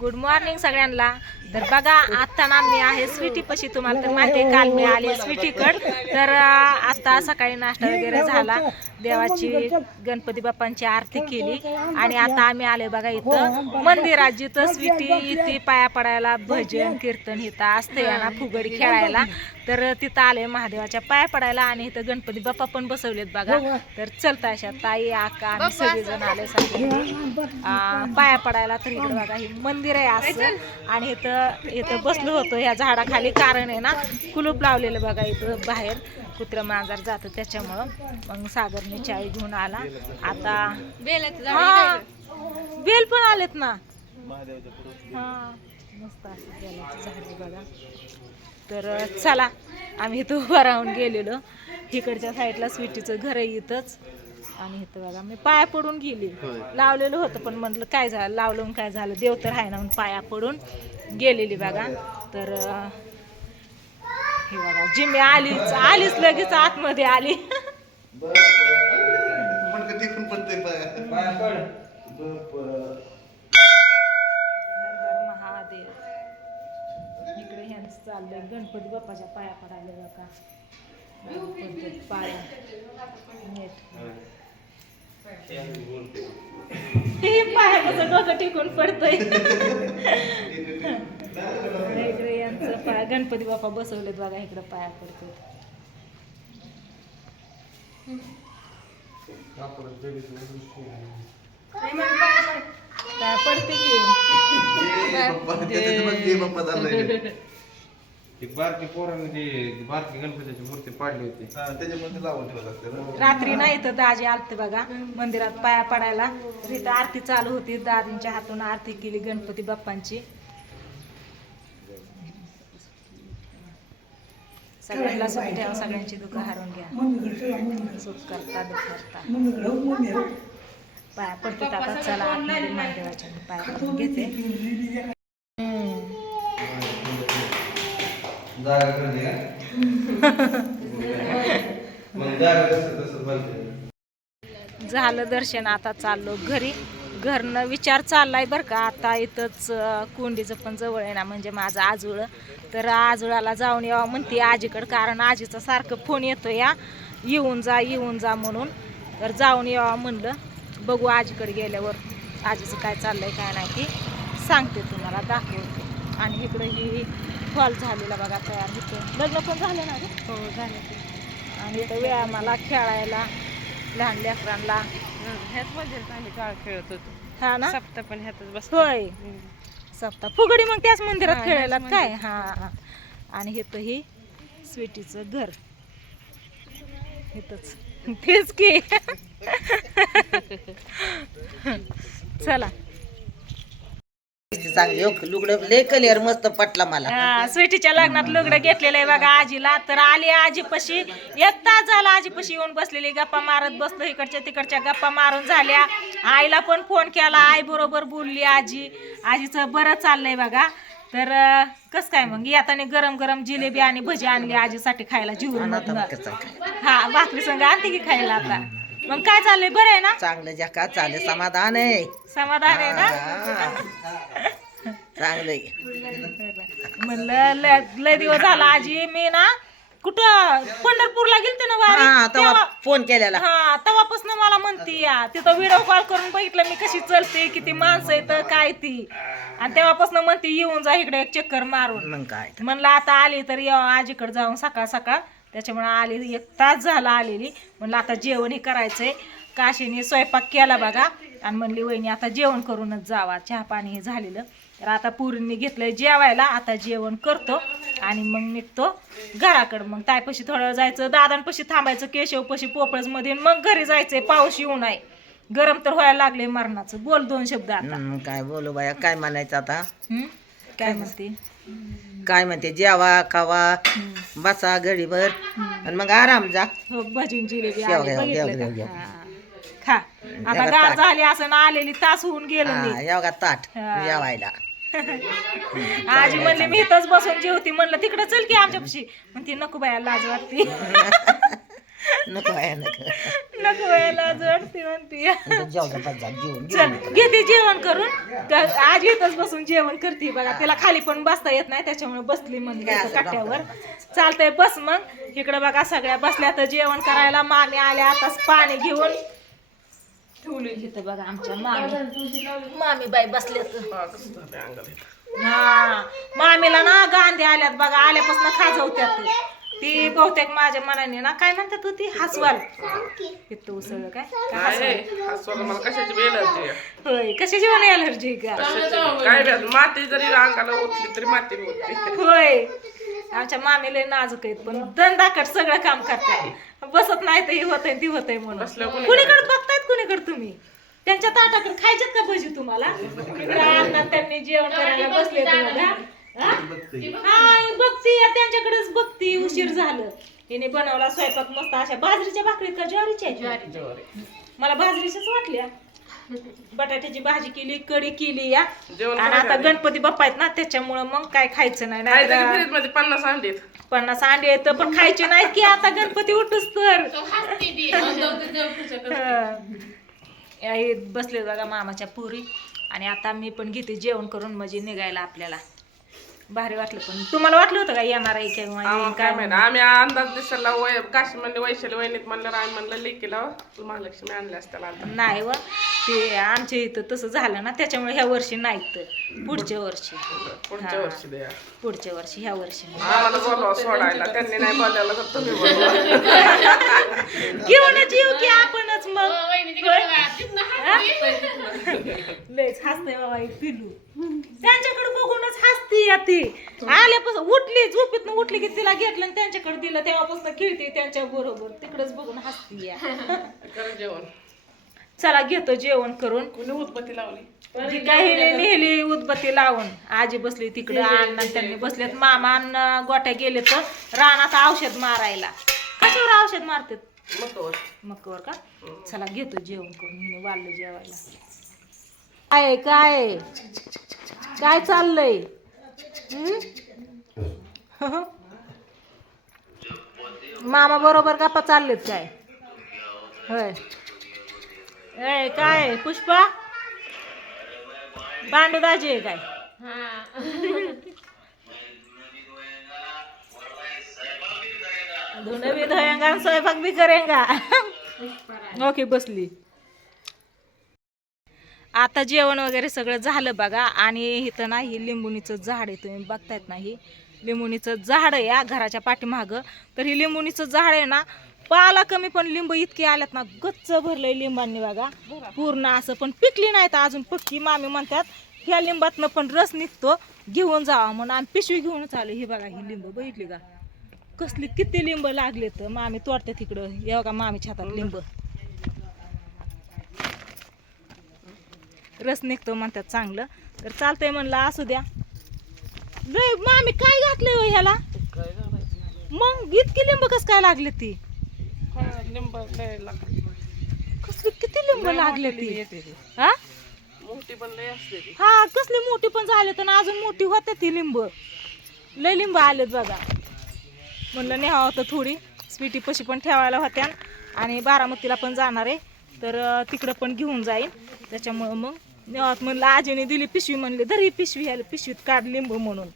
Good morning सगळ्यांना. तर बघा आता ना मी आहे स्वीटीपाशी. तुम्हाला तर माहिती आहे काल मी आले स्वीटीकड. तर आता सकाळी नाश्ता वगैरे झाला, देवाची गणपती बाप्पांची आरती केली आणि आता आम्ही आले बघा इथं मंदिरात, जिथं स्वीटी इथे पाया पडायला भजन कीर्तन इथं असते ना, फुगडी खेळायला. तर तिथं आले महादेवाच्या पाया पडायला आणि इथं गणपती बाप्पा पण बसवलेत बघा. तर चलता अशा ताई आका आम्ही सगळेजण आले सगळे पाया पडायला. तर इकडे बघा ही मंदिर आहे असं, आणि इथं बसलो होतो ह्या झाडाखाली, कारण आहे ना कुलूप लावलेलं बघा इथं बाहेर, कुत्रं मांजर जातं त्याच्यामुळं. मग सागरने चावी घेऊन आला. आता बेल पण आलेत ना, हा मस्त असं बेलाची झाडे बघा. तर चला आम्ही इथं उभं राहून गेलेलो. इकडच्या साईडला स्वीटीचं घर आहे इथंच, आणि इथं बघा मी पाया पडून गेली. लावलेलं होतं पण म्हटलं काय झालं, लावलं काय झालं, देव तर आहे ना, म्हणून पाया पडून गेलेली बघा. तर हे बघा जिम्मी आलीच लगेच आतमध्ये आली. महादेव इकडे ह्यांचं चाललंय गणपती बाप्पाच्या पाया पडायला बघा. पाया नीट पाया कसं डोकं टिकून पडतंय. इकडे यांचं पाय गणपती बाप्पा बसवलेत बघा, इकडे पाया पडतो. काय पडते की बारकी पोरांनी ती बारकी गणपतीची मूर्ती पाडली होती, त्याच्यामध्ये लावून ठेवत असते. रात्री नाही तर दाजी आलते बघा मंदिरात पाया पडायला. तर इथं आरती चालू होती, दादींच्या हातून आरती केली गणपती बाप्पांची. सगळ्यांना सुख ठेवा, सगळ्यांची दुःख हरून घ्या, सुख करता दुःख करता. पाया पडतात आता. चला आतमध्ये महादेवाच्या पाया पडून घेते. झालं दर्शन, आता चाललो घरी. घरनं विचार चाललाय बरं का. आता इथंच कोंडीचं पण जवळ आहे ना, म्हणजे माझं आजोळ. तर आजोळाला जाऊन यावं म्हणते आजीकडं, कारण आजीचा सारखं फोन येतो या येऊन जा म्हणून. तर जाऊन यावं म्हणलं. बघू आजीकडे गेल्यावर आजीचं काय चाललंय काय नाही ती सांगते तुम्हाला, दाखवते. आणि इकडं ही हॉल झालेला बघा तयार. इथं लग्न पण झालं ना रे. हो झालं. आणि इथं व्यायामाला खेळायला लहान लेकरांना ह्याच मध्ये आम्ही काळ खेळत होतो. हा ना, सप्ताह पण ह्यातच बस. होय सप्ताह फुगडी मग त्याच मंदिरात खेळायला काय. हा आणि इथं ही स्वीटीचं घर इथंच, तेच की. चला चांगली लुगडं लय कलिअर मस्त पटला मला. स्वीटीच्या लग्नात लुगडं घेतलेलं आहे बघा आजीला. तर आली आजीपाशी, 1 तास झाला आजीपाशी येऊन बसलेली, गप्पा मारत बसलो. इकडच्या तिकडच्या गप्पा मारून झाल्या. आईला पण फोन केला, आई बरोबर बोलली आजी. आजीचं बरं चाललंय बघा. तर कस काय मग येताना गरम गरम जिलेबी आणि भजी आणली आजीसाठी खायला जीवन. हा भाकरी संग आणते की खायला. आता मग काय चाललंय, बरं आहे ना? चांगलं जगा चालले, समाधान आहे. समाधान आहे ना? चांगलंय म्हणलं लय दिवस झाला आजी मी ना कुठं पंढरपूरला गेलते ना वारी, तेव्हा फोन केलेला. हा तेव्हापासून मला म्हणती या तिथं व्हिडिओ कॉल करून बघितलं मी कशी चलते, किती माणसं येतं काय ती. आणि तेव्हापासून म्हणती येऊन जा इकडे एक चक्कर मारून. मग काय म्हणलं आता आली तर आजीकडे जाऊन सकाळ सकाळ. त्याच्यामुळे आली, 1 तास झाला आलेली. म्हणलं आता जेवण हे करायचंय. काशीने स्वयंपाक केला बघा, आणि म्हणली वहिनी आता जेवण करूनच जावा, चहा पाणी हे झालेलं. तर आता पुरींनी घेतलंय जेवायला, आता जेवण करतो आणि मग निघतो घराकडं. मग तायपाशी थोडं जायचं, दादांपाशी थांबायचं, केशवपाशी पोपळज मध्ये, मग घरी जायचंय. पाऊस येऊ नये, गरम तर व्हायला लागले मरणाचं. बोल 2 शब्द आता. काय बोलू बाया, काय म्हणायचं आता. काय म्हणते, काय म्हणते, जेवा खावा बसा घडीभर आणि मग आराम जा. हो भजीन जिलेबी शेव आली, घ्या, बघितलं घ्या, का? खा आता. गार झाली असं ना, आलेली तास होऊन गेलं मी. एवढा ताट जेवायला. आजी म्हणली मी इथंच बसून जेवती. म्हणलं तिकडं चल की आमच्यापाशी. म्हणते नको बाया लाज वाटते. नको आहे नको नको व्हायला जोडती म्हणती जाऊ दे बस जा जेवून चल घेते जेवण करून आज इथंच बसून जेवण करते बघा तिला खाली पण बसता येत नाही त्याच्यामुळे बसली म्हणली इथं कट्ट्यावर चालतंय बस मग इकडे बघा सगळ्या बसल्या तर जेवण करायला मामी आल्या आताच पाणी घेऊन ठेवली इथं बघा आमच्या मामी बाई बसल्यात हा मामीला ना गांधी आल्यात बघा आल्यापासून खाजवत्यात ती बहुतेक माझ्या मनाने ना काय म्हणतात होती हसवाल इथं उसळ काय मला कशाची बेलर्जी होय कशाची मला एलर्जी का काय माती जरी अंगाला उठली तरी माती होती होय आमच्या मामी लय नाजूक आहेत पण दंडाकट सगळं काम करतात बसत नाही तर हे होतंय ती होतंय म्हणून कुणीकडे बघतायत कुणीकडे तुम्ही त्यांच्या ताटाकडे खायच्यात का भजी तुम्हाला इकडे अन्नात त्यांनी जेवण करायला बसले बघती त्यांच्याकडेच बघती उशीर झालं हिने बनवला स्वयंपाक मस्त अशा बाजरीच्या भाकरीत का ज्वारीच्या ज्वारी मला बाजरीच्याच वाटल्या बटाट्याची भाजी केली कढी केली या आणि आता गणपती बाप्पा आहेत ना त्याच्यामुळं मग काय खायचं नाही मध्ये 50 अंडे 50 अंडे येतं पण खायचे नाहीत की आता गणपती उठूस तर बसले बघा मामाच्या पुरी आणि आता मी पण घेते जेवण करून म्हणजे निघायला आपल्याला भारी वाटलं पण तुम्हाला वाटलं होतं का येणार आहे किंवा काय माहिती आम्ही अंदाज दिसायला काशी म्हणले वैशाली वहिनीत म्हणलं आम्ही म्हणलं लेकीला महालक्ष्मी आणल्या असत्याला नाही व ते आमच्या इथं तसं झालं ना त्याच्यामुळे ह्या वर्षी नाही तर पुढच्या वर्षी द्या पुढच्या वर्षी ह्या वर्षी आम्हाला बोलवा सोडायला त्यांनी नाही बोलायला तर तुम्ही बोलवा घेऊनच येऊ की आपणच मग लयच हसते बाबा एक पिलू त्यांच्याकडे बघूनच हसती ती आल्यापासून उठली झोपेतनं उठली की तिला घेतलं आणि त्यांच्याकडे दिलं तेव्हापासून खेळते त्यांच्या बरोबर तिकडेच बघून हसती जेवण चला घेतो जेवण करून कुणी उदबत्ती लावली काही नेहली उदबत्ती लावून आजी बसली तिकडं अण्णा त्यांनी बसलेत मामा अण्णा गोट्या गेले तर रानात औषध मारायला कशावर औषध मारतात मकवर का चला घेतो जेवण करून हिने वाढलं जेवायला काय काय काय चाललंय मामा बरोबर गप्पा चाललेत काय होय ए काय पुष्पा बांडू दाजी आहे काय धुणं बी धुएंगा आणि स्वयंपाक बी करेंगा ओके बसली आता जेवण वगैरे सगळं झालं बघा आणि इथं ना ही लिंबुणीचं झाड आहे तुम्ही बघतायत ना ही लिंबुणीचं झाड आहे या घराच्या पाठीमागं तर ही लिंबुणीचं झाड आहे ना पाला कमी पण लिंब इतके आल्यात ना गच्च भरलंय लिंबांनी बघा पूर्ण असं पण पिकली नाहीत अजून पक्की मामी म्हणतात ह्या लिंबातनं पण रस निघतो घेऊन जावा म्हणून आम्ही पिशवी घेऊनच आलो ही बघा ही लिंब बघितली का कसली किती लिंब लागले तर मामी तोडते तिकडं हे बघा मामीच्या हातात लिंब रस निघतो म्हणतात चांगलं तर चालतंय म्हणलं असू द्या लय मामी काय घातलंय हो ह्याला मग इतकी लिंब कस काय लागले ती कसली किती लिंब लागले ती हा मोठी पण लय असते हा कसली मोठी पण झाले तर अजून मोठी होते ती लिंब लय लिंब आलेत बघा म्हणलं न्यावं होतं थोडी स्वीटी पशी पण ठेवायला होत्या आणि बारामतीला पण जाणार आहे तर तिकडं पण घेऊन जाईन त्याच्यामुळं मग नेवात म्हणलं आजीने दिली पिशवी म्हणले धरी पिशवी ह्याला पिशवीत काढ लिंब म्हणून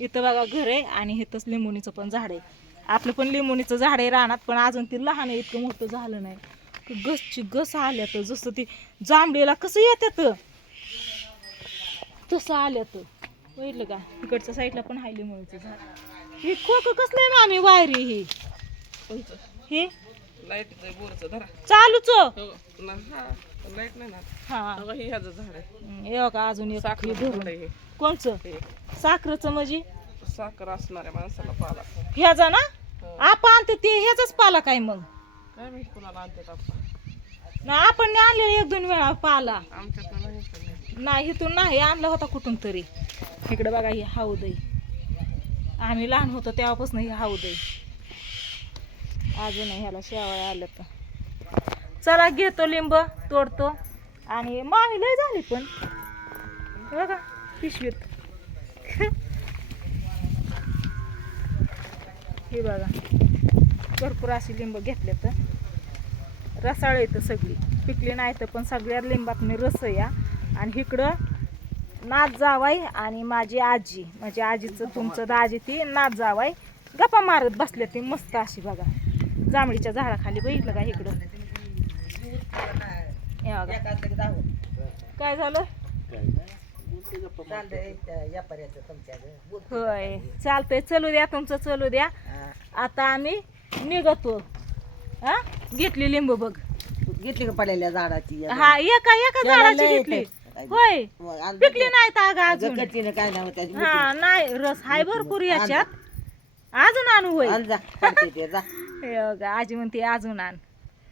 इथं बघा घर आहे आणि इथंच लिंबुणीचं पण झाड आहे आपलं पण लिंबुणीचं झाड आहे रानात पण अजून ती लहान आहे इतकं मोठं झालं नाही गसची गस आल्यात जसं ती जांभळीला कसं येतात तसं आल्यात बघितलं का इकडच्या साईडला पण आहे लिंबुणीचं झाड हे खोक कसलं आहे मामी वायरी ही हे लाईट बोरचं धरा चालूच लाईट नाही ना हा हे ह्याचं झाड आहे हे बघा अजून एक साखर धरून हे कोणचं साखरेचं म्हणजे साखर असणाऱ्या माणसाला पाला ह्याचा ना आपण आणते ते ह्याचाच पाला काय मग काय माहिती कुणाला आणतात आपण ना आपण आणले 1-2 वेळा पाला आमच्यात नाही इथून नाही आणला होता कुठून तरी इकडे बघा ही हौद आहे आम्ही लहान होतो तेव्हापासून ही हौद आहे अजून ह्याला शेवाळ्या आल्या तर चला घेतो लिंब तोडतो आणि मामी लय झाली पण बघा पिशवीत हे बघा भरपूर अशी लिंब घेतले तर रसाळ येतं सगळी पिकली नाही तर पण सगळ्या लिंबात मी रस या. आणि इकडं नाच जावाय आणि माझी आजी म्हणजे आजीचं तुमचं दाजी ती नाच जावाय गप्पा मारत बसले ती मस्त अशी बघा जांभळीच्या झाडाखाली बघितलं का इकडं. हे बघा. काय झालं होय चालतंय चलू द्या तुमचं चलू द्या. आता आम्ही निघतो. हा घेतली लिंब बघ घेतली का पडलेल्या झाडाची हा एका एका झाडाची घेतली होय पिकली नाही तर अगं अजून कटीनं काय नाव त्याची हा नाही रस हाय भरपूर याच्यात अजून आणू होय. आण जा काढते ते जा हे बघा आजी म्हणते अजून आण.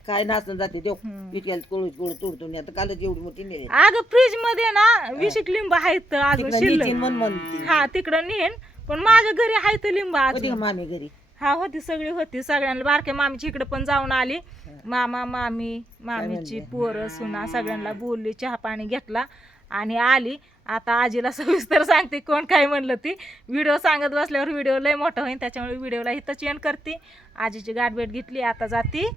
काय नाचून जाते देव पिकेल कोळू कोळू तोडतो आता कालच एवढी मोठी नेली अगं फ्रीज मध्ये ना विशिक लिंब आहेत अजून शिल्लक. म्हणते हा तिकडं नेन पण माझ्या घरी आहेत लिंब होती का अजून. मामी घरी हा होती सगळी होती सगळ्यांना बारक्या मामीची इकडे पण जाऊन आली. मामा मामी मामीची पोरं सुना सगळ्यांना बोलली चहा पाणी घेतला आणि आली. आता आजीला सविस्तर सांगते कोण काय म्हणलं ती व्हिडिओ सांगत बसल्यावर व्हिडिओ लय मोठा होईल त्याच्यामुळे व्हिडिओला इथं चेंज करते. आजीची गाठभेट घेतली आता जाती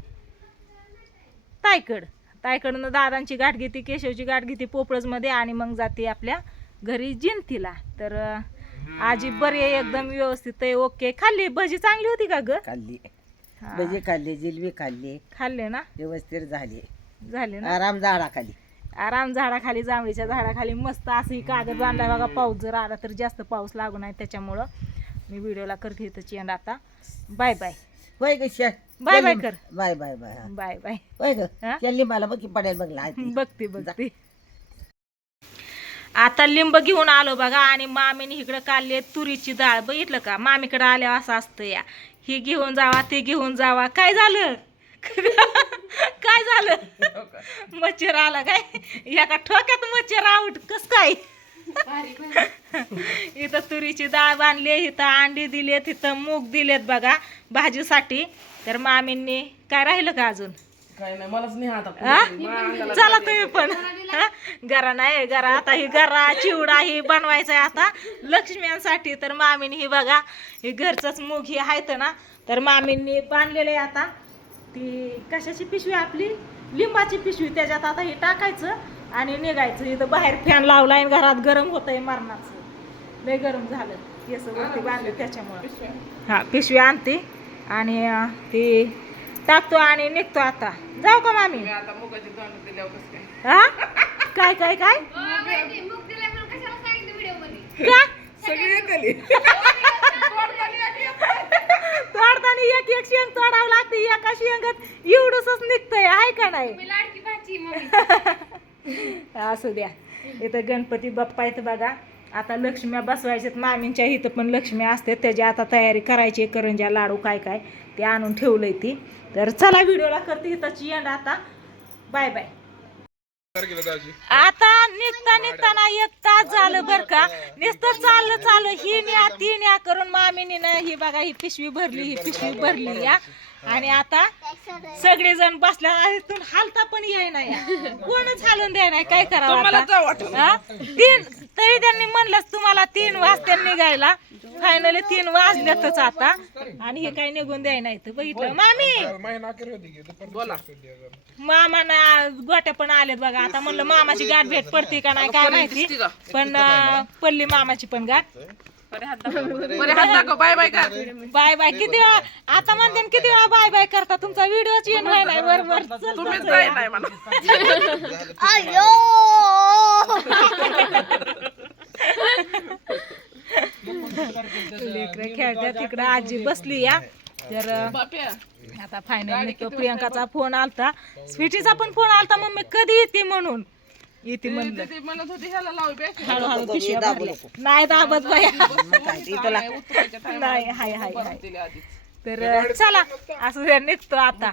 तायकडनं दादांची गाठ घेते केशवची गाठ घेते पोपळजमध्ये आणि मग जाते आपल्या घरी जिंतीला. तर आजी बरी आहे एकदम व्यवस्थित आहे ओके. खाल्ली भजी चांगली होती का ग खाल्ली भजी खाल्ली जिलबी खाल्ली खाल्ले ना व्यवस्थित झाले ना आराम झाडाखाली आराम झाडाखाली जांभळीच्या झाडाखाली मस्त असं ही कागद बांधलाय बघा. पाऊस जर आला तर जास्त पाऊस लागू नाही त्याच्यामुळं मी व्हिडिओला करते इथं चेंड आता. बाय बाय होय ग बाय बाय कर bye bye bye bye bye होय ग हा? त्या लिंबाला बघ की पडेल बघला बघते आता लिंब घेऊन आलो बघा आणि मामीने इकडं काढली तुरीची डाळ बघितलं का मामीकडे आल्यावर असं असतं या ही घेऊन जावा ते घेऊन जावा. काय झालं काय झालं मच्छर आला काय एका ठोक्यात मच्छर आउट कस काय. इथं तुरीची डाळ बांधली इथं अंडी दिलेत इथं मूग दिलेत बघा भाजीसाठी. तर मामींनी काय राहिलं का अजून काय नाही मलाच नाही आता हा? चला तुम्ही पण हा? गरा नाही गरा आता ही गरा चिवडा ही बनवायचा आहे आता लक्ष्म्यांसाठी. तर मामीने ही बघा ही घरचंच मूग ही आहेत ना तर मामींनी बांधलेलं आहे. आता ती कशाची पिशवी आपली लिंबाची पिशवी त्याच्यात आता हे टाकायचं आणि निघायचं. इथं बाहेर फॅन लावलाय घरात गरम होतंय मरणाचं लय गरम झालं केस वरती बांधले त्याच्यामुळं. हा पिशवी आणते आणि ती टाकतो आणि निघतो. आता जाऊ का मामी. मी आता मुगाची दोंड दिल्यावर कसं काय हा काय काय काय का सगळी येतली तोडताना एक एक शेंग तोडावं लागते एका शेंगात एवढंच निघतंय आहे का नाही. असू द्या इथं गणपती बाप्पा इथं बघा. आता लक्ष्म्या बसवायच्यात मामींच्या इथं पण लक्ष्मी असते त्याची आता तयारी करायची. करंज्या लाडू काय काय ते आणून ठेवलंय ती. तर चला व्हिडिओला करते इथंची एंड आता. Bye bye. आता निघताना 1 तास झालं बर का नुसतं चाललं ही न्या ती न्या करून मामीने ना ही बघा ही पिशवी भरली या. आणि आता सगळेजण बसल्या इथून हालता पण याय नाही कोणच हालून द्याय नाही काय करावं आता. 3 तरी त्यांनी म्हणलंच तुम्हाला 3 वाजता निघायला फायनली 3 वाजल्यातच आता आणि हे काही निघून द्याय नाही. तर बघितलं मामी बोला मामा ना गोट्या पण आलेत बघा. आता म्हणलं मामाची गाठ भेट पडते का नाही काय माहिती पण पडली मामाची पण गाठ. बरे हात दाखव बाय बाय कर बाय बाय किती वेळा आता म्हणते किती वेळा बाय बाय करता तुमचा व्हिडिओच येत नाही बरोबर. तुम्हीच जाय नाही मला लेकरं खेळत्या तिकडं आजी बसली या. तर बाप्या आता फायनल प्रियंकाचा फोन आलता स्वीटीचा पण फोन आलता मम्मी कधी येते म्हणून. येते म्हणलं ती म्हणत होती ह्याला लावू बे हळूहळू पिशव्या भरल्या. नाही दाबत बाया नाही हाय हाय हाय. दिली आधीच तर चला असं निघतो आता.